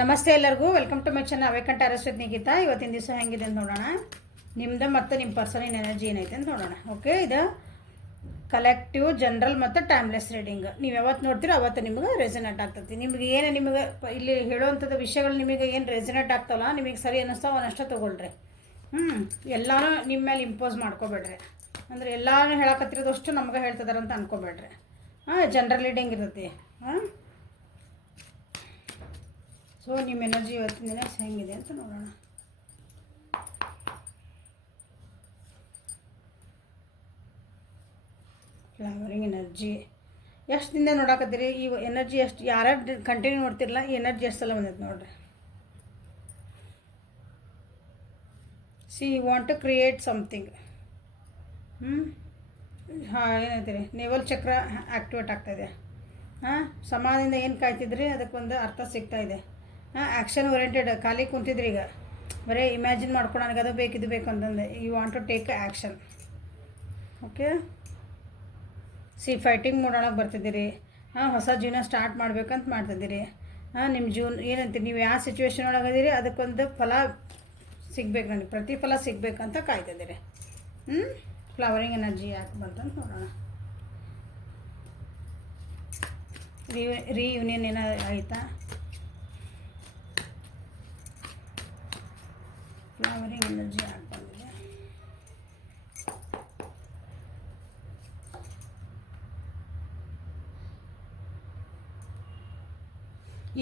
ನಮಸ್ತೆ ಎಲ್ಲರಿಗೂ welcome to my channel ಅವೇಕಂಟ ಅರಸ್ವತ್ ನಿಗಿತಾ. ಇವತ್ತಿನ ದಿವಸ ಹೆಂಗಿದೆ ಅಂತ ನೋಡೋಣ. ನಿಮ್ದು ಮತ್ತು ನಿಮ್ಮ ಪರ್ಸನಲ್ ಎನರ್ಜಿ ಏನೈತೆ ಅಂತ ನೋಡೋಣ. ಓಕೆ, ಇದು ಕಲೆಕ್ಟಿವ್ ಜನರಲ್ ಮತ್ತು ಟೈಮ್ಲೆಸ್ ರೀಡಿಂಗ್. ನೀವು ಯಾವತ್ತು ನೋಡ್ತೀರೋ ಅವತ್ತು ನಿಮಗೆ ರೆಸನೇಟ್ ಆಗ್ತೈತಿ. ನಿಮಗೆ ಏನು ನಿಮಗೆ ಇಲ್ಲಿ ಹೇಳುವಂಥದ್ದು ವಿಷಯಗಳು ನಿಮಗೆ ಏನು ರೆಸನೇಟ್ ಆಗ್ತಾವಲ್ಲ, ನಿಮಗೆ ಸರಿ ಅನ್ನಿಸ್ತಾವ ಅವನಷ್ಟೇ ತೊಗೊಳ್ರಿ. ಎಲ್ಲನೂ ನಿಮ್ಮ ಮೇಲೆ ಇಂಪೋಸ್ ಮಾಡ್ಕೋಬೇಡ್ರಿ. ಅಂದರೆ ಎಲ್ಲನೂ ಹೇಳಕತ್ತಿರೋದಷ್ಟು ನಮಗೆ ಹೇಳ್ತಿದಾರೆ ಅಂತ ಅನ್ಕೋಬೇಡ್ರಿ. ಜನರಲ್ ರೀಡಿಂಗ್ ಇರ್ತೈತಿ. ಸೊ ನಿಮ್ಮ ಎನರ್ಜಿ ಇವತ್ತಿನ ದಿನ ಹೆಂಗಿದೆ ಅಂತ ನೋಡೋಣ. ಫ್ಲವರಿಂಗ್ ಎನರ್ಜಿ ಎಷ್ಟು ದಿನ ನೋಡಕತ್ತೀರಿ? ಈ ಎನರ್ಜಿ ಎಷ್ಟು ಯಾರ್ಯಾರು ಕಂಟಿನ್ಯೂ ನೋಡ್ತಿರಲ್ಲ, ಈ ಎನರ್ಜಿ ಎಷ್ಟು ಸಲ ಬಂದೈತೆ ನೋಡ್ರಿ. See you want to create something. ಏನಂತೀರಿ, ನೇವಲ್ ಚಕ್ರ ಆ್ಯಕ್ಟಿವೇಟ್ ಆಗ್ತಾಯಿದೆ. ಸಮಾಧಿಯಿಂದ ಏನು ಕಾಯ್ತಿದ್ರಿ ಅದಕ್ಕೊಂದು ಅರ್ಥ ಸಿಗ್ತಾಯಿದೆ. Action oriented. ಖಾಲಿ ಕುಂತಿದ್ರಿ, ಈಗ ಬರೀ ಇಮ್ಯಾಜಿನ್ ಮಾಡ್ಕೊಂಡು ನನಗೆ ಅದು ಬೇಕು ಇದು ಬೇಕು ಅಂತಂದೆ. You want to take action. Okay, fighting ಮಾಡೋಣಕ್ಕೆ ಬರ್ತಿದ್ದೀರಿ. ಹೊಸ ಜೀವನ ಸ್ಟಾರ್ಟ್ ಮಾಡ್ಬೇಕಂತ ಮಾಡ್ತಿದ್ದೀರಿ. ನಿಮ್ಮ ಜೀವನ ಏನಂತೀರಿ, ನೀವು ಯಾವ ಸಿಚುವೇಶನ್ ಒಳಗದಿರಿ ಅದಕ್ಕೊಂದು ಫಲ ಸಿಗ್ಬೇಕು, ನನಗೆ ಪ್ರತಿಫಲ ಸಿಗ್ಬೇಕಂತ ಕಾಯ್ತಿದ್ದೀರಿ. ಫ್ಲವರಿಂಗ್ ಎನರ್ಜಿ ಯಾಕೆ ಬಂತಂತ ನೋಡೋಣ. ರಿಯೂನಿಯನ್ ಏನೋ ಆಯಿತಾ? ಫ್ಲವರಿಂಗ್ ಎನರ್ಜಿ ಯಾಕೆ ಬಂದಿದೆ?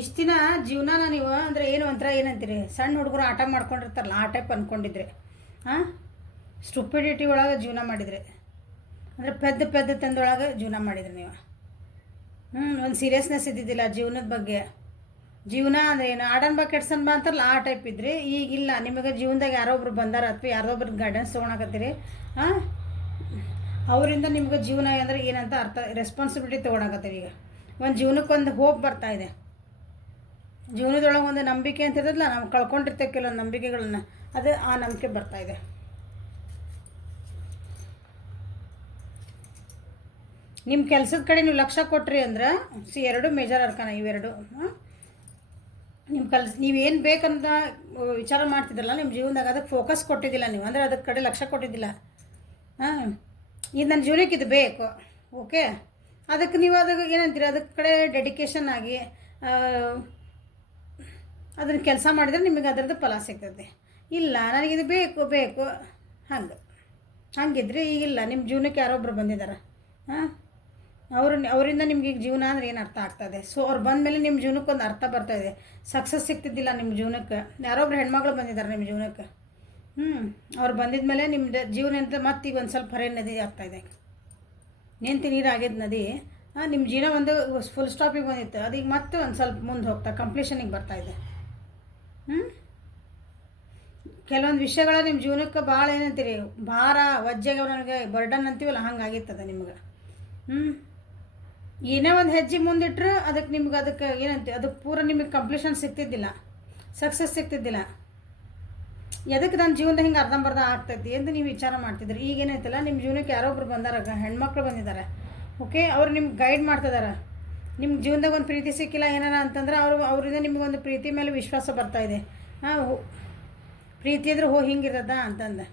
ಇಷ್ಟು ದಿನ ಜೀವನಾನ ನೀವು ಅಂದರೆ ಏನು ಒಂಥರ ಏನಂತೀರಿ, ಸಣ್ಣ ಹುಡುಗರು ಆಟ ಮಾಡ್ಕೊಂಡಿರ್ತಾರಲ್ಲ ಆ ಟೈಪ್ ಅಂದ್ಕೊಂಡಿದ್ರೆ. ಸ್ಟುಪಿಡಿಟಿ ಒಳಗೆ ಜೀವನ ಮಾಡಿದರೆ, ಅಂದರೆ ಪೆದ್ದ ತಂದೊಳಗೆ ಜೀವನ ಮಾಡಿದ್ರಿ ನೀವು. ಒಂದು ಸೀರಿಯಸ್ನೆಸ್ ಇದ್ದಿದ್ದಿಲ್ಲ ಜೀವನದ ಬಗ್ಗೆ. ಜೀವನ ಅಂದರೆ ಏನು, ಆಡನ್ ಬಾ ಕೆಡ್ಸನ್ ಬಾ ಅಂತಾರಲ್ಲ ಆ ಟೈಪ್ ಇದ್ರಿ. ಈಗಿಲ್ಲ, ನಿಮಗೆ ಜೀವನದಾಗ ಯಾರೊಬ್ರು ಬಂದಾರ ಅಥವಾ ಯಾರೊಬ್ರು ಗೈಡೆನ್ಸ್ ತೊಗೊಳಕತ್ತೀರಿ. ಅವರಿಂದ ನಿಮ್ಗೆ ಜೀವನ ಅಂದರೆ ಏನಂತ ಅರ್ಥ, ರೆಸ್ಪಾನ್ಸಿಬಿಲಿಟಿ ತೊಗೊಳಕತ್ತೀರಿ. ಈಗ ಒಂದು ಜೀವನಕ್ಕೊಂದು ಹೋಪ್ ಬರ್ತಾಯಿದೆ. ಜೀವನದೊಳಗೆ ಒಂದು ನಂಬಿಕೆ ಅಂತ ಇರೋದಿಲ್ಲ, ನಾವು ಕಳ್ಕೊಂಡಿರ್ತೇವೆ ಕೆಲವೊಂದು ನಂಬಿಕೆಗಳನ್ನ, ಅದು ಆ ನಂಬಿಕೆ ಬರ್ತಾಯಿದೆ. ನಿಮ್ಮ ಕೆಲಸದ ಕಡೆ ನೀವು ಲಕ್ಷ್ಯ ಕೊಟ್ರಿ ಅಂದ್ರೆ ಎರಡು ಮೇಜರ್ ಅರ್ಕಾನ ಇವೆರಡು. ನಿಮ್ಮ ನೀವೇನು ಬೇಕಂತ ವಿಚಾರ ಮಾಡ್ತಿದ್ರಲ್ಲ ನಿಮ್ಮ ಜೀವನದಾಗ, ಅದಕ್ಕೆ ಫೋಕಸ್ ಕೊಟ್ಟಿದ್ದಿಲ್ಲ ನೀವು, ಅಂದರೆ ಅದಕ್ಕೆ ಕಡೆ ಲಕ್ಷ್ಯ ಕೊಟ್ಟಿದ್ದಿಲ್ಲ. ಇದು ನನ್ನ ಜೀವನಕ್ಕೆ ಇದು ಬೇಕು, ಓಕೆ, ಅದಕ್ಕೆ ನೀವು ಅದಕ್ಕೆ ಏನಂತೀರಿ, ಅದಕ್ಕೆ ಕಡೆ ಡೆಡಿಕೇಶನ್ ಆಗಿ ಅದನ್ನು ಕೆಲಸ ಮಾಡಿದ್ರೆ ನಿಮಗೆ ಅದರದ್ದು ಫಲ ಸಿಗ್ತದೆ. ಇಲ್ಲ ನನಗಿದು ಬೇಕು ಹಂಗಿದ್ರೆ ಈಗಿಲ್ಲ, ನಿಮ್ಮ ಜೀವನಕ್ಕೆ ಯಾರೊಬ್ಬರು ಬಂದಿದ್ದಾರೆ. ಅವರಿಂದ ನಿಮ್ಗೆ ಈಗ ಜೀವನ ಅಂದರೆ ಏನು ಅರ್ಥ ಆಗ್ತದೆ. ಸೊ ಅವ್ರು ಬಂದಮೇಲೆ ನಿಮ್ಮ ಜೀವನಕ್ಕೊಂದು ಅರ್ಥ ಬರ್ತಾಯಿದೆ. ಸಕ್ಸಸ್ ಸಿಗ್ತಿದ್ದಿಲ್ಲ ನಿಮ್ಮ ಜೀವನಕ್ಕೆ, ಯಾರೊಬ್ರು ಹೆಣ್ಮಗಳು ಬಂದಿದ್ದಾರೆ ನಿಮ್ಮ ಜೀವನಕ್ಕೆ. ಅವ್ರು ಬಂದಿದ ಮೇಲೆ ನಿಮ್ಮದು ಜೀವನ ಅಂತ ಮತ್ತೆ ಈಗ ಒಂದು ಸ್ವಲ್ಪ ಹೊರೆ ನದಿ ಆಗ್ತಾಯಿದೆ. ನಿಂತು ನೀರಾಗಿದ್ದ ನದಿ ನಿಮ್ಮ ಜೀವನ ಒಂದು ಫುಲ್ ಸ್ಟಾಪಿಗೆ ಬಂದಿತ್ತು, ಅದೀಗ ಮತ್ತೆ ಒಂದು ಸ್ವಲ್ಪ ಮುಂದೆ ಹೋಗ್ತಾ ಕಂಪ್ಲೀಷನಿಗೆ ಬರ್ತಾಯಿದೆ. ಕೆಲವೊಂದು ವಿಷಯಗಳ ನಿಮ್ಮ ಜೀವನಕ್ಕೆ ಭಾಳ ಏನಂತೀರಿ, ಭಾರ ವಜ್ಜೆಗೆ ನನಗೆ ಬರ್ಡನ್ ಅಂತೀವಲ್ಲ ಹಂಗಾಗಿರ್ತದೆ ನಿಮ್ಗೆ. ಏನೇ ಒಂದು ಹೆಜ್ಜೆ ಮುಂದಿಟ್ರೆ ಅದಕ್ಕೆ ನಿಮ್ಗೆ ಅದಕ್ಕೆ ಏನಂತೀವಿ, ಅದಕ್ಕೆ ಪೂರ ನಿಮಗೆ ಕಂಪ್ಲೀಷನ್ ಸಿಗ್ತಿದ್ದಿಲ್ಲ, ಸಕ್ಸಸ್ ಸಿಗ್ತಿದ್ದಿಲ್ಲ. ಎದಕ್ಕೆ ನನ್ನ ಜೀವನದ ಹಿಂಗೆ ಅರ್ಧಂಬರ್ಧ ಆಗ್ತೈತಿ ಎಂದು ನೀವು ವಿಚಾರ ಮಾಡ್ತಿದ್ರಿ. ಈಗ ಏನೈತಲ್ಲ, ನಿಮ್ಮ ಜೀವನಕ್ಕೆ ಯಾರೊಬ್ರು ಬಂದಾರ, ಹೆಣ್ಮಕ್ಳು ಬಂದಿದ್ದಾರೆ. ಓಕೆ, ಅವ್ರು ನಿಮ್ಗೆ ಗೈಡ್ ಮಾಡ್ತಿದ್ದಾರೆ. ನಿಮ್ಮ ಜೀವನದಾಗ ಒಂದು ಪ್ರೀತಿ ಸಿಕ್ಕಿಲ್ಲ ಏನಾರ ಅಂತಂದ್ರೆ ಅವರಿಂದ ನಿಮಗೊಂದು ಪ್ರೀತಿ ಮೇಲೆ ವಿಶ್ವಾಸ ಬರ್ತಾಯಿದೆ. ಪ್ರೀತಿ ಅಂದ್ರೆ ಹಿಂಗಿರ್ತದ ಅಂತಂದು.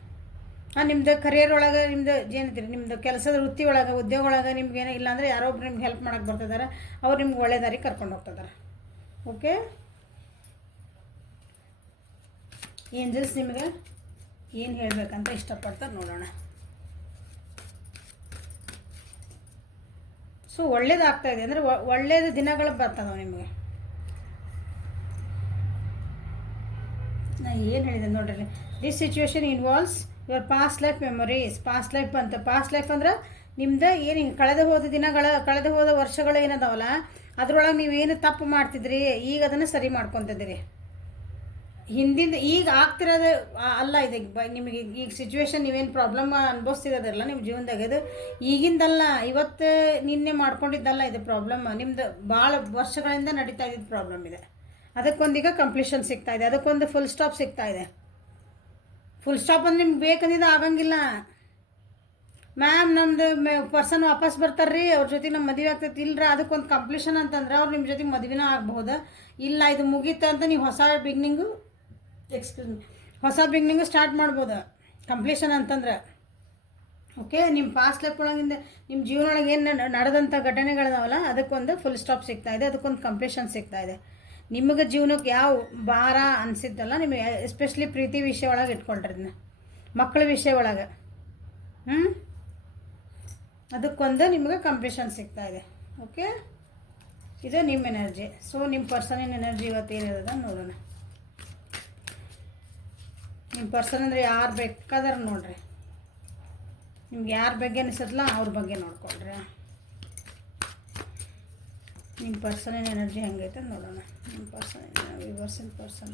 ನಿಮ್ಮದು ಕರಿಯರ್ ಒಳಗೆ ನಿಮ್ಮದು ಏನಂತೀರಿ, ನಿಮ್ಮದು ಕೆಲಸದ ವೃತ್ತಿ ಒಳಗೆ ಉದ್ಯೋಗ ಒಳಗೆ ನಿಮ್ಗೇನೋ ಇಲ್ಲಾಂದರೆ ಯಾರೊಬ್ರು ನಿಮ್ಗೆ ಹೆಲ್ಪ್ ಮಾಡೋಕ್ಕೆ ಬರ್ತಿದ್ದಾರೆ. ಅವ್ರು ನಿಮ್ಗೆ ಒಳ್ಳೆ ದಾರಿ ಕರ್ಕೊಂಡು ಹೋಗ್ತಿದ್ದಾರೆ. ಓಕೆ, ಏಂಜಲ್ಸ್ ನಿಮಗೆ ಏನು ಹೇಳಬೇಕಂತ ಇಷ್ಟಪಡ್ತಾರೆ ನೋಡೋಣ. ಸೊ ಒಳ್ಳೇದಾಗ್ತಾಯಿದೆ ಅಂದರೆ ಒಳ್ಳೆಯದು ದಿನಗಳು ಬರ್ತದವ ನಿಮಗೆ. ನಾ ಏನು ಹೇಳಿದೆ ನೋಡ್ರಿ, this situation involves your past life memories. Past life ಅಂತ, ಪಾಸ್ಟ್ ಲೈಫ್ ಅಂದ್ರೆ ನಿಮ್ದು ಏನು ಕಳೆದು ಹೋದ ದಿನಗಳ, ಕಳೆದು ಹೋದ ವರ್ಷಗಳು ಏನದಾವಲ್ಲ ಅದ್ರೊಳಗೆ ನೀವೇನು ತಪ್ಪು ಮಾಡ್ತಿದ್ರಿ ಈಗ ಅದನ್ನು ಸರಿ ಮಾಡ್ಕೊತಿದ್ದೀರಿ. ಹಿಂದಿಂದ ಈಗ ಆಗ್ತಿರೋದು ಅಲ್ಲ ಇದು. ನಿಮಗೆ ಈಗ ಸಿಚುವೇಶನ್ ನೀವೇನು ಪ್ರಾಬ್ಲಮ್ ಅನುಭವಿಸ್ತಿರೋದಿಲ್ಲ ನಿಮ್ಮ ಜೀವನದಾಗ, ಇದು ಈಗಿಂದಲ್ಲ, ಇವತ್ತು ನಿನ್ನೆ ಮಾಡ್ಕೊಂಡಿದ್ದಲ್ಲ ಇದು ಪ್ರಾಬ್ಲಮ್. ನಿಮ್ಮದು ಭಾಳ ವರ್ಷಗಳಿಂದ ನಡೀತಾ ಇದ್ದಿದ್ದು ಪ್ರಾಬ್ಲಮ್ ಇದೆ. ಅದಕ್ಕೊಂದೀಗ ಕಂಪ್ಲೀಷನ್ ಸಿಗ್ತಾಯಿದೆ, ಅದಕ್ಕೊಂದು ಫುಲ್ ಸ್ಟಾಪ್ ಸಿಗ್ತಾಯಿದೆ. ಫುಲ್ ಸ್ಟಾಪ್ ಅಂದ್ರೆ ನಿಮ್ಗೆ ಬೇಕಂದಿದ್ದು ಆಗಂಗಿಲ್ಲ. ಮ್ಯಾಮ್ ನಮ್ದು ಪರ್ಸನ್ ವಾಪಸ್ ಬರ್ತಾರ್ರಿ, ಅವ್ರ ಜೊತೆ ನಮ್ಮ ಮದುವೆ ಆಗ್ತೈತಿ ಇಲ್ರ, ಅದಕ್ಕೊಂದು ಕಂಪ್ಲೀಷನ್ ಅಂತಂದ್ರೆ ಅವ್ರು ನಿಮ್ಮ ಜೊತೆ ಮದುವೆನ ಆಗ್ಬಹುದು. ಇಲ್ಲ ಇದು ಮುಗೀತು ಅಂತ ನೀವು ಹೊಸ ಬಿಗ್ನಿಂಗು ಸ್ಟಾರ್ಟ್ ಮಾಡ್ಬೋದು ಕಂಪ್ಲೀಷನ್ ಅಂತಂದ್ರೆ. ಓಕೆ, ನಿಮ್ಮ ಪಾಸ್ಟ್ ಲೈಫ್ ಒಳಗಿಂದ ನಿಮ್ಮ ಜೀವನ ಒಳಗೆ ಏನು ನಡೆದಂಥ ಘಟನೆಗಳಿದಾವಲ್ಲ ಅದಕ್ಕೊಂದು ಫುಲ್ ಸ್ಟಾಪ್ ಸಿಗ್ತಾ ಇದೆ, ಅದಕ್ಕೊಂದು ಕಂಪ್ಲೀಷನ್ ಸಿಗ್ತಾ ಇದೆ. ನಿಮಗೆ ಜೀವನಕ್ಕೆ ಯಾವ ಭಾರ ಅನಿಸಿದ್ದಲ್ಲ ನಿಮಗೆ, ಎಸ್ಪೆಷಲಿ ಪ್ರೀತಿ ವಿಷಯ ಒಳಗೆ ಇಟ್ಕೊಳ್ರಿ ಅದನ್ನ, ಮಕ್ಕಳ ವಿಷಯ ಒಳಗೆ ಅದಕ್ಕೊಂದು ನಿಮಗೆ ಕಂಪ್ಲೀಷನ್ ಸಿಗ್ತಾ ಇದೆ. ಓಕೆ, ಇದು ನಿಮ್ಮ ಎನರ್ಜಿ. ಸೊ ನಿಮ್ಮ ಪರ್ಸನಿನ ಎನರ್ಜಿ ಇವತ್ತು ಏನಿರೋದ ನೋಡೋಣ. ನಿಮ್ಮ ಪರ್ಸನ್ ಅಂದರೆ ಯಾರು ಬೇಕಾದ್ರೆ ನೋಡ್ರಿ, ನಿಮ್ಗೆ ಯಾರ ಬಗ್ಗೆ ಅನಿಸತ್ತಲ್ಲ ಅವ್ರ ಬಗ್ಗೆ ನೋಡ್ಕೊಳ್ರಿ. ನಿಮ್ಮ ಪರ್ಸನಿನ ಎನರ್ಜಿ ಹೆಂಗೈತೆ ನೋಡೋಣ. ನಿಮ್ಮ ಪರ್ಸನ್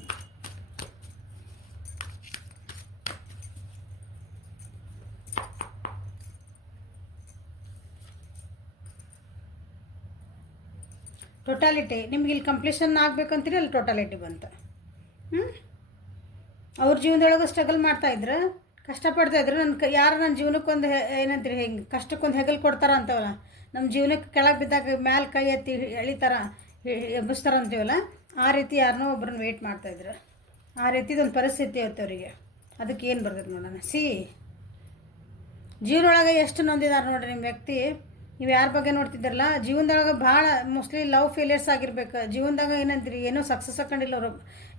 ಟೋಟಾಲಿಟಿ. ನಿಮ್ಗೆ ಇಲ್ಲಿ ಕಂಪ್ಲೀಷನ್ ಆಗ್ಬೇಕಂತೀರಿ, ಅಲ್ಲಿ ಟೋಟಾಲಿಟಿ ಬಂತು. ಅವ್ರ ಜೀವನದೊಳಗೆ ಸ್ಟ್ರಗಲ್ ಮಾಡ್ತಾಯಿದ್ರು, ಕಷ್ಟಪಡ್ತಾಯಿದ್ರು. ನನ್ನ ಜೀವನಕ್ಕೊಂದು ಏನಂತೀರಿ, ಹಿಂಗೆ ಕಷ್ಟಕ್ಕೊಂದು ಹೆಗಲು ಕೊಡ್ತಾರ ಅಂತವಲ್ಲ, ನಮ್ಮ ಜೀವನಕ್ಕೆ ಕೆಳಗೆ ಬಿದ್ದಾಗ ಮ್ಯಾಲೆ ಕೈ ಎತ್ತಿ ಎಳಿತಾರ, ಎಬ್ಬಿಸ್ತಾರ ಅಂತೀವಲ್ಲ, ಆ ರೀತಿ ಯಾರನ್ನೋ ಒಬ್ಬರನ್ನ ವೆಯ್ಟ್ ಮಾಡ್ತಾಯಿದ್ರು. ಆ ರೀತಿದೊಂದು ಪರಿಸ್ಥಿತಿ ಇರುತ್ತೆ ಅವರಿಗೆ. ಅದಕ್ಕೆ ಏನು ಬರ್ತೈತೆ ನೋಡೋಣ. ಜೀವನೊಳಗೆ ಎಷ್ಟು ನೊಂದಿದ್ದಾರೆ ನೋಡ್ರಿ ನಿಮ್ಮ ವ್ಯಕ್ತಿ. ನೀವು ಯಾರ ಬಗ್ಗೆ ನೋಡ್ತಿದ್ದಾರಲ್ಲ, ಜೀವನದೊಳಗೆ ಭಾಳ ಮೋಸ್ಟ್ಲಿ ಲವ್ ಫೇಲಿಯರ್ಸ್ ಆಗಿರ್ಬೇಕು. ಜೀವನದಾಗ ಏನಂತೀರಿ, ಏನೋ ಸಕ್ಸಸ್ ಹಾಕೊಂಡಿಲ್ಲ ಅವರು,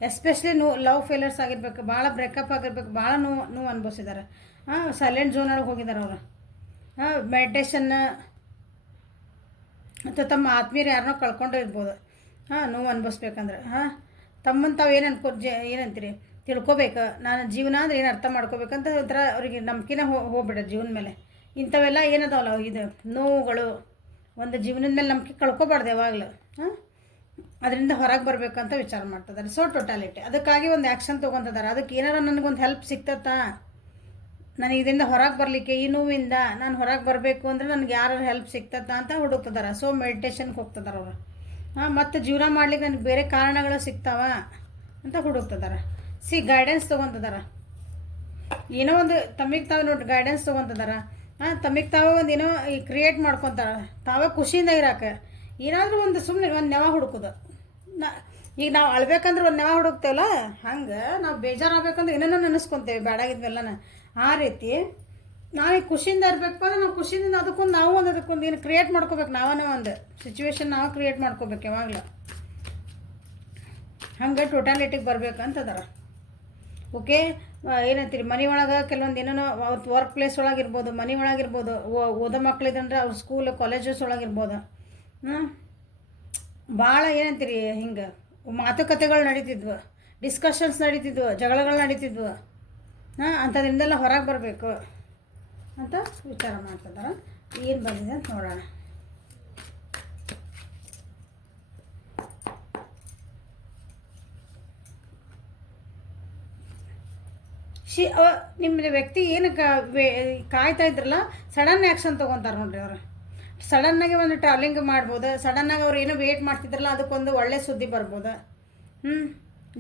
ಎಸ್ಪೆಷಲಿ ಲವ್ ಫೇಲಿಯರ್ಸ್ ಆಗಿರ್ಬೇಕು, ಭಾಳ ಬ್ರೇಕಪ್ ಆಗಿರ್ಬೇಕು, ಭಾಳ ನೋವು ಅನುಭವಿಸಿದ್ದಾರೆ. ಸೈಲೆಂಟ್ ಝೋನೊಳಗೆ ಹೋಗಿದ್ದಾರೆ ಅವರು. ಮೆಡಿಟೇಷನ್ ಅಥವಾ ತಮ್ಮ ಆತ್ಮೀಯರು ಯಾರನ್ನೋ ಕಳ್ಕೊಂಡು ಇರ್ಬೋದು. ನೋವು ಅನುಭವಿಸ್ಬೇಕಂದ್ರೆ ತಮ್ಮನ್ನು ತಾವು ಏನಂತೀರಿ ತಿಳ್ಕೊಬೇಕು. ನಾನು ಜೀವನ ಅಂದರೆ ಏನು ಅರ್ಥ ಮಾಡ್ಕೋಬೇಕಂತ ಒಂಥರ ಅವರಿಗೆ ನಂಬಿಕೆನ ಹೋಗ್ಬಿಡ ಜೀವನ ಮೇಲೆ. ಇಂಥವೆಲ್ಲ ಏನದಾವಲ್ಲ ಇದು ನೋವುಗಳು, ಒಂದು ಜೀವನದ ಮೇಲೆ ನಂಬಿಕೆ ಕಳ್ಕೊಬಾರ್ದು ಯಾವಾಗಲೂ. ಅದರಿಂದ ಹೊರಗೆ ಬರಬೇಕಂತ ವಿಚಾರ ಮಾಡ್ತಿದ್ದಾರೆ. ಸೊ ಟೋಟಾಲಿಟಿ ಅದಕ್ಕಾಗಿ ಒಂದು ಆ್ಯಕ್ಷನ್ ತೊಗೊತಿದ್ದಾರೆ. ಅದಕ್ಕೆ ಏನಾರ ನನಗೊಂದು ಹೆಲ್ಪ್ ಸಿಗ್ತತ್ತಾ, ನನಗೆ ಇದರಿಂದ ಹೊರಗೆ ಬರಲಿಕ್ಕೆ, ಈ ನೋವಿಂದ ನಾನು ಹೊರಗೆ ಬರಬೇಕು ಅಂದರೆ ನನಗೆ ಯಾರು ಹೆಲ್ಪ್ ಸಿಗ್ತತ್ತಾ ಅಂತ ಹುಡುಕ್ತಿದ್ದಾರೆ. ಸೊ ಮೆಡಿಟೇಷನ್ಗೆ ಹೋಗ್ತಿದ್ದಾರೆ ಅವರು. ಮತ್ತು ಜೀವನ ಮಾಡ್ಲಿಕ್ಕೆ ನನಗೆ ಬೇರೆ ಕಾರಣಗಳು ಸಿಗ್ತಾವ ಅಂತ ಹುಡುಕ್ತಿದ್ದಾರೆ. ಗೈಡೆನ್ಸ್ ತೊಗೊತಿದ್ದಾರೆ. ಏನೋ ಒಂದು ತಮಗೆ ತಾವು ನೋಡಿ ಗೈಡೆನ್ಸ್ ತೊಗೊತಿದ್ದಾರೆ. ತಮಗೆ ತಾವೇ ಒಂದು ಏನೋ ಕ್ರಿಯೇಟ್ ಮಾಡ್ಕೊತಾರೆ, ತಾವೇ ಖುಷಿಯಿಂದ ಇರೋಕೆ. ಏನಾದರೂ ಒಂದು ಸುಮ್ಮನೆ ಒಂದು ನೆವ ಹುಡುಕೋದು. ಈಗ ನಾವು ಅಳ್ಬೇಕಂದ್ರೆ ಒಂದು ನೆವ ಹುಡುಕ್ತೇವಲ್ಲ, ಹಂಗೆ ನಾವು ಬೇಜಾರಾಗಬೇಕಂದ್ರೆ ಏನೇನೋ ನೆನೆಸ್ಕೊತೇವೆ ಬೇಡಾಗಿದ್ವೆಲ್ಲನ. ಆ ರೀತಿ ನಾವೀಗ ಖುಷಿಯಿಂದ ಇರಬೇಕು ಅಂದ್ರೆ ನಾವು ಖುಷಿಯಿಂದ ಅದಕ್ಕೊಂದು ಏನು ಕ್ರಿಯೇಟ್ ಮಾಡ್ಕೋಬೇಕು. ನಾವೇ ಒಂದು ಸಿಚುವೇಶನ್ ನಾವು ಕ್ರಿಯೇಟ್ ಮಾಡ್ಕೋಬೇಕು ಯಾವಾಗಲೂ. ಹಂಗೆ ಟೋಟಾಲಿಟಿಗೆ ಬರ್ಬೇಕಂತದಾರ. ಓಕೆ, ಏನಂತೀರಿ, ಮನೆ ಒಳಗೆ ಕೆಲವೊಂದು ಏನೇನೋ ಅವತ್ತು ವರ್ಕ್ ಪ್ಲೇಸ್ ಒಳಗಿರ್ಬೋದು, ಮನೆ ಒಳಗಿರ್ಬೋದು, ಓದೋ ಮಕ್ಳಿದಂದ್ರೆ ಅವ್ರ ಸ್ಕೂಲ್ ಕಾಲೇಜಸ್ ಒಳಗಿರ್ಬೋದು. ಭಾಳ ಏನಂತೀರಿ ಹಿಂಗೆ ಮಾತುಕತೆಗಳು ನಡೀತಿದ್ವು, ಡಿಸ್ಕಷನ್ಸ್ ನಡೀತಿದ್ವು, ಜಗಳಗಳು ನಡೀತಿದ್ವು. ಅಂಥದ್ರಿಂದೆಲ್ಲ ಹೊರಗೆ ಬರಬೇಕು ಅಂತ ವಿಚಾರ ಮಾಡ್ತಿದ್ದಾರೆ. ಏನು ಬಂದಿದೆ ಅಂತ ನೋಡೋಣ. ನಿಮ್ಮ ವ್ಯಕ್ತಿ ಏನು ಕಾಯ್ತಾ ಇದ್ರಲ್ಲ, ಸಡನ್ ಆ್ಯಕ್ಷನ್ ತೊಗೊತಾರೆ ನೋಡ್ರಿ ಅವರು. ಸಡನ್ನಾಗಿ ಒಂದು ಟ್ರಾವೆಲಿಂಗ್ ಮಾಡ್ಬೋದು. ಸಡನ್ನಾಗಿ ಅವ್ರು ಏನೋ ವೇಟ್ ಮಾಡ್ತಿದ್ರಲ್ಲ, ಅದಕ್ಕೊಂದು ಒಳ್ಳೆ ಸುದ್ದಿ ಬರ್ಬೋದು.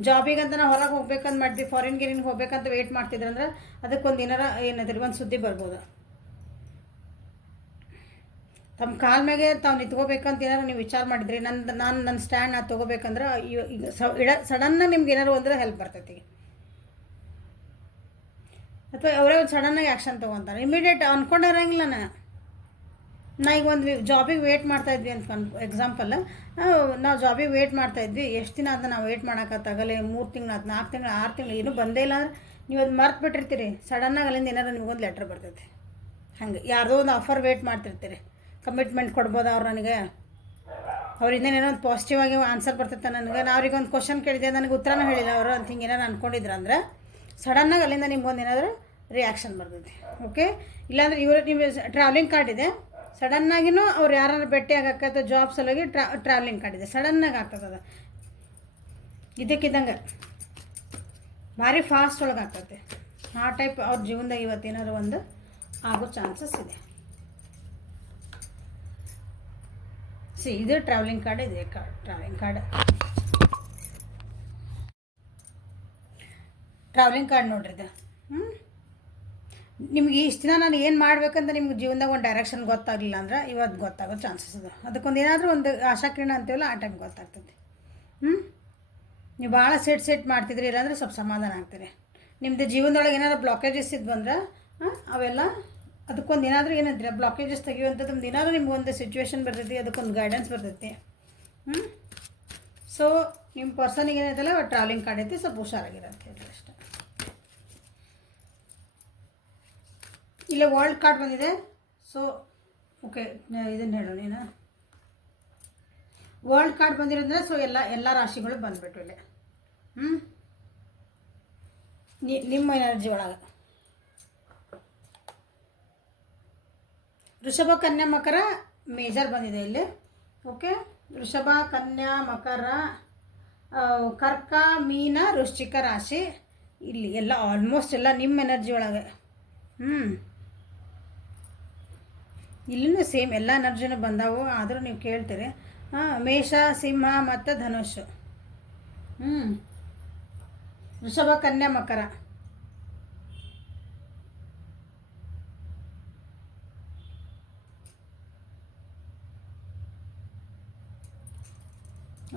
ಜಾಬಿಗಂತ ನಾವು ಹೊರಗೆ ಹೋಗ್ಬೇಕಂತ ಮಾಡಿದ್ವಿ, ಫಾರಿನ್ ಗಿರಿನ್ಗೆ ಹೋಗ್ಬೇಕಂತ ವೇಟ್ ಮಾಡ್ತಿದ್ರಂದ್ರೆ ಅದಕ್ಕೊಂದು ಏನಾದ್ರಿ ಒಂದು ಸುದ್ದಿ ಬರ್ಬೋದು. ತಮ್ಮ ಕಾಲ ಮ್ಯಾಗೆ ತಾವು ನಿಂತ್ಕೋಬೇಕಂತ ಏನಾರು ನೀವು ವಿಚಾರ ಮಾಡಿದ್ರಿ, ನನ್ನ ಸ್ಟ್ಯಾಂಡ್ ನಾನು ತೊಗೋಬೇಕಂದ್ರೆ ಈಗ ಸಡನ್ನಾಗಿ ನಿಮ್ಗೆ ಏನಾರು ಅಂದ್ರೆ ಹೆಲ್ಪ್ ಬರ್ತೈತಿ. ಅಥವಾ ಅವರೇ ಒಂದು ಸಡನ್ನಾಗಿ ಆ್ಯಕ್ಷನ್ ತೊಗೊತಾರೆ. ಇಮಿಡಿಯೇಟ್ ಅಂದ್ಕೊಂಡಿರಂಗಿಲ್ಲ. ನಾ ಈಗ ಒಂದು ಜಾಬಿಗೆ ವೇಟ್ ಮಾಡ್ತಾಯಿದ್ವಿ ಅಂತ ಎಕ್ಸಾಂಪಲ್, ನಾವು ಜಾಬಿಗೆ ವೇಟ್ ಮಾಡ್ತಾಯಿದ್ವಿ. ಎಷ್ಟು ದಿನ ಅದನ್ನ ನಾವು ವೇಟ್ ಮಾಡೋಕ್ಕಾಗಲ್ಲ, 3 ತಿಂಗಳು ಆಯ್ತು, 4 ತಿಂಗಳು, 6 ತಿಂಗಳು ಏನೂ ಬಂದೇ ಇಲ್ಲ ಅಂದ್ರೆ ನೀವು ಅದು ಮರ್ತು ಬಿಟ್ಟಿರ್ತೀರಿ. ಸಡನ್ನಾಗಿ ಅಲ್ಲಿಂದ ಏನಾರು ನಿಮಗೊಂದು ಲೆಟ್ರ್ ಬರ್ತೈತೆ. ಹಂಗೆ ಯಾರ್ದೋ ಒಂದು ಆಫರ್ ವೇಟ್ ಮಾಡ್ತಿರ್ತೀರಿ, ಕಮಿಟ್ಮೆಂಟ್ ಕೊಡ್ಬೋದು ಅವ್ರು ನನಗೆ, ಅವ್ರಿಂದ ಏನೋ ಒಂದು ಪಾಸಿಟಿವ್ ಆಗಿ ಆನ್ಸರ್ ಬರ್ತೈತೆ ನನಗೆ. ನಾ ಅವ್ರಿಗೆ ಒಂದು ಕ್ವಶನ್ ಕೇಳಿದೆ, ನನಗೆ ಉತ್ತರನೂ ಹೇಳಿಲ್ಲ ಅವರು ಅಂತ ಹಿಂಗೆ ಏನಾರು ಅಂದ್ಕೊಂಡಿದ್ರು ಅಂದ್ರೆ ಸಡನ್ನಾಗಿ ಅಲ್ಲಿಂದ ನಿಮ್ಗೊಂದು ಏನಾದರೂ ರಿಯಾಕ್ಷನ್ ಬರ್ತೈತಿ. ಓಕೆ, ಇಲ್ಲಾಂದ್ರೆ ನಿಮ್ಮ ಟ್ರಾವೆಲಿಂಗ್ ಕಾರ್ಡ್ ಇದೆ, ಸಡನ್ನಾಗಿನೂ ಅವ್ರು ಯಾರು ಭೇಟಿ ಆಗಕ್ಕೆ ಅಥವಾ ಜಾಬ್ ಸಲುವಾಗಿ ಟ್ರಾವೆಲಿಂಗ್ ಕಾರ್ಡ್ ಇದೆ, ಸಡನ್ನಾಗಿ ಆಗ್ತದೆ. ಇದಕ್ಕಿದ್ದಂಗೆ ಭಾರಿ ಫಾಸ್ಟ್ ಒಳಗೆ ಆಗ್ತೈತೆ. ಆ ಟೈಪ್ ಅವ್ರ ಜೀವನದಾಗ ಇವತ್ತೇನಾದ್ರು ಒಂದು ಆಗೋ ಚಾನ್ಸಸ್ ಇದೆ. ಇದು ಟ್ರಾವೆಲಿಂಗ್ ಕಾರ್ಡ್ ಇದೆ. ಟ್ರಾವೆಲಿಂಗ್ ಕಾರ್ಡ್ ನೋಡ್ರಿ ಇದು. ನಿಮ್ಗೆ ಇಷ್ಟು ದಿನ ನಾನು ಏನು ಮಾಡ್ಬೇಕಂತ ನಿಮ್ಗೆ ಜೀವನದಾಗ ಒಂದು ಡೈರೆಕ್ಷನ್ ಗೊತ್ತಾಗಲಿಲ್ಲ ಅಂದ್ರೆ ಇವತ್ತು ಗೊತ್ತಾಗೋ ಚಾನ್ಸಸ್ ಇದೆ. ಅದಕ್ಕೊಂದು ಏನಾದರೂ ಒಂದು ಆಶಾಕಿರಣ ಅಂತೀವಲ್ಲ ಆ ಟೈಮ್ ಗೊತ್ತಾಗ್ತದೆ. ನೀವು ಭಾಳ ಸೆಟ್ ಮಾಡ್ತಿದ್ರಿ, ಇಲ್ಲಾಂದ್ರೆ ಸ್ವಲ್ಪ ಸಮಾಧಾನ ಆಗ್ತೀರಿ. ನಿಮ್ಮದು ಜೀವನದೊಳಗೆ ಏನಾದ್ರು ಬ್ಲಾಕೇಜಸ್ ಇದ್ದು ಬಂದ್ರೆ ಅವೆಲ್ಲ ಅದಕ್ಕೊಂದು ಏನಾದರೂ ಏನಂತೀರ ಬ್ಲಾಕೇಜಸ್ ತೆಗಿಯುವಂಥದ್ದು ಒಂದು ಏನಾದರೂ ನಿಮ್ಗೊಂದು ಸಿಚುವೇಶನ್ ಬರ್ತೈತಿ, ಅದಕ್ಕೊಂದು ಗೈಡೆನ್ಸ್ ಬರ್ತೈತಿ. ಸೊ ನಿಮ್ಮ ಪರ್ಸನಿಗೆ ಏನೈತಲ್ಲ ಟ್ರಾವೆಲಿಂಗ್ ಕಾರ್ಡ್ ಐತಿ, ಸ್ವಲ್ಪ ಹುಷಾರಾಗಿರೋದು ಹೇಳಿ ಅಷ್ಟೇ. ಇಲ್ಲೇ ವರ್ಲ್ಡ್ ಕಾರ್ಡ್ ಬಂದಿದೆ. ಸೊ ಓಕೆ, ಇದನ್ನು ಹೇಳೋಣ ನೀನು ವರ್ಲ್ಡ್ ಕಾರ್ಡ್ ಬಂದಿರೋದ್ರೆ ಸೊ ಎಲ್ಲ ರಾಶಿಗಳು ಬಂದುಬಿಟ್ಟು ಇಲ್ಲಿ ನಿಮ್ಮ ಎನರ್ಜಿ ಒಳಗೆ ವೃಷಭ, ಕನ್ಯಾ, ಮಕರ ಮೇಜರ್ ಬಂದಿದೆ ಇಲ್ಲಿ. ಓಕೆ, ವೃಷಭ, ಕನ್ಯಾ, ಮಕರ, ಕರ್ಕ, ಮೀನ, ವೃಶ್ಚಿಕ ರಾಶಿ ಇಲ್ಲಿ ಎಲ್ಲ ಆಲ್ಮೋಸ್ಟ್ ಎಲ್ಲ ನಿಮ್ಮ ಎನರ್ಜಿ ಒಳಗೆ. ಇಲ್ಲಿನೂ ಸೇಮ್ ಎಲ್ಲ ಎನರ್ಜಿನೂ ಬಂದಾವು, ಆದರೂ ನೀವು ಕೇಳ್ತೀರಿ. ಮೇಷ, ಸಿಂಹ ಮತ್ತು ಧನುಷ್. ವೃಷಭ, ಕನ್ಯಾ, ಮಕರ.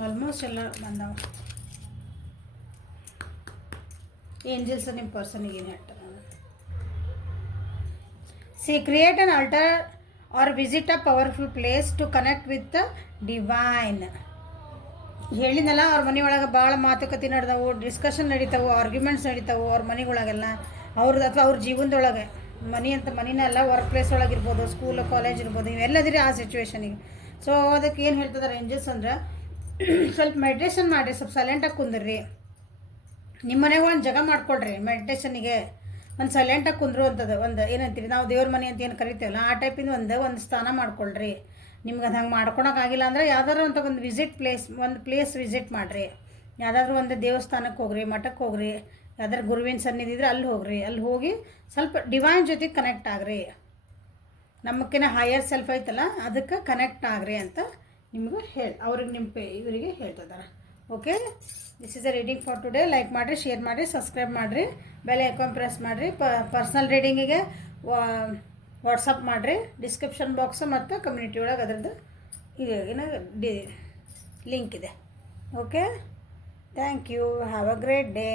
ಆಲ್ಮೋಸ್ಟ್ ಎಲ್ಲ ಬಂದಾವ. ಏಂಜಲ್ಸ್ ನಿಮ್ಮ ಪರ್ಸನಿಗೆ ಏನು ಹೇಳ್ತಾರೆ? See create an altar or visit a powerful place to connect with divine. ಹೇಳಿದ್ನಲ್ಲ, ಅವ್ರ ಮನೆಯೊಳಗೆ ಭಾಳ ಮಾತುಕತೆ ನಡೆದವು, ಡಿಸ್ಕಷನ್ ನಡೀತಾವೆ, ಆರ್ಗ್ಯುಮೆಂಟ್ಸ್ ನಡೀತಾವೆ ಅವ್ರ ಮನೆಗಳಾಗೆಲ್ಲ. ಅವ್ರದ್ದು ಅಥವಾ ಅವ್ರ ಜೀವನದೊಳಗೆ ಮನಿನೇ ಅಲ್ಲ, ವರ್ಕ್ ಪ್ಲೇಸ್ ಒಳಗಿರ್ಬೋದು, ಸ್ಕೂಲ್ ಕಾಲೇಜ್ ಇರ್ಬೋದು, ಇವೆಲ್ಲದಿರಿ ಆ ಸಿಚುವೇಶನಿಗೆ. ಸೊ ಅದಕ್ಕೆ ಏನು ಹೇಳ್ತಿದ್ದಾರೆ ಏಂಜಲ್ಸ್ ಅಂದ್ರೆ, ಸ್ವಲ್ಪ ಮೆಡಿಟೇಷನ್ ಮಾಡಿರಿ, ಸ್ವಲ್ಪ ಸೈಲೆಂಟಾಗಿ ಕುಂದ್ರಿ. ನಿಮ್ಮ ಮನೆಗೆ ಒಂದು ಜಾಗ ಮಾಡ್ಕೊಳ್ರಿ ಮೆಡಿಟೇಷನಿಗೆ. ಒಂದು ಸೈಲೆಂಟಾಗಿ ಕುಂದ್ರು ಅಂತದ್ದು, ಒಂದು ಏನಂತೀರಿ ನಾವು ದೇವ್ರ ಮನೆ ಅಂತ ಏನು ಕರಿತೀವಲ್ಲ ಆ ಟೈಪಿಂದ ಒಂದು ಸ್ಥಾನ ಮಾಡ್ಕೊಳ್ರಿ. ನಿಮ್ಗೆ ಅದು ಹಂಗೆ ಮಾಡ್ಕೊಳಕ್ಕಾಗಿಲ್ಲ ಅಂದರೆ ಯಾವ್ದಾದ್ರು ಅಂತ ಒಂದು ಪ್ಲೇಸ್ ವಿಸಿಟ್ ಮಾಡಿರಿ. ಯಾವುದಾದ್ರೂ ಒಂದು ದೇವಸ್ಥಾನಕ್ಕೆ ಹೋಗ್ರಿ, ಮಠಕ್ಕೆ ಹೋಗ್ರಿ, ಯಾವ್ದಾರು ಗುರುವಿನ ಸನ್ನಿಧಿ ಇದ್ರೆ ಅಲ್ಲಿ ಹೋಗ್ರಿ. ಅಲ್ಲಿ ಹೋಗಿ ಸ್ವಲ್ಪ ಡಿವೈನ್ ಜೊತೆಗೆ ಕನೆಕ್ಟ್ ಆಗ್ರಿ. ನಮ್ಮಕ್ಕಿಂತ ಹೈಯರ್ ಸೆಲ್ಫ್ ಐತಲ್ಲ ಅದಕ್ಕೆ ಕನೆಕ್ಟ್ ಆಗ್ರಿ ಅಂತ ನಿಮಗೂ ಇವರಿಗೆ ಹೇಳ್ತಿದ್ದಾರೆ. Okay, this is a reading for today. Like ಮಾಡಿರಿ, ಶೇರ್ ಮಾಡಿರಿ, ಸಬ್ಸ್ಕ್ರೈಬ್ ಮಾಡಿರಿ, ಬೆಲ್ ಐಕಾನ್ ಪ್ರೆಸ್ ಮಾಡಿರಿ. ಪರ್ಸ್ನಲ್ ರೀಡಿಂಗಿಗೆ ವಾಟ್ಸಪ್ ಮಾಡಿರಿ. ಡಿಸ್ಕ್ರಿಪ್ಷನ್ ಬಾಕ್ಸು ಮತ್ತು ಕಮ್ಯುನಿಟಿ ಒಳಗೆ ಅದರದ್ದು ಲಿಂಕ್ ಇದೆ. Okay, thank you. Have a great day.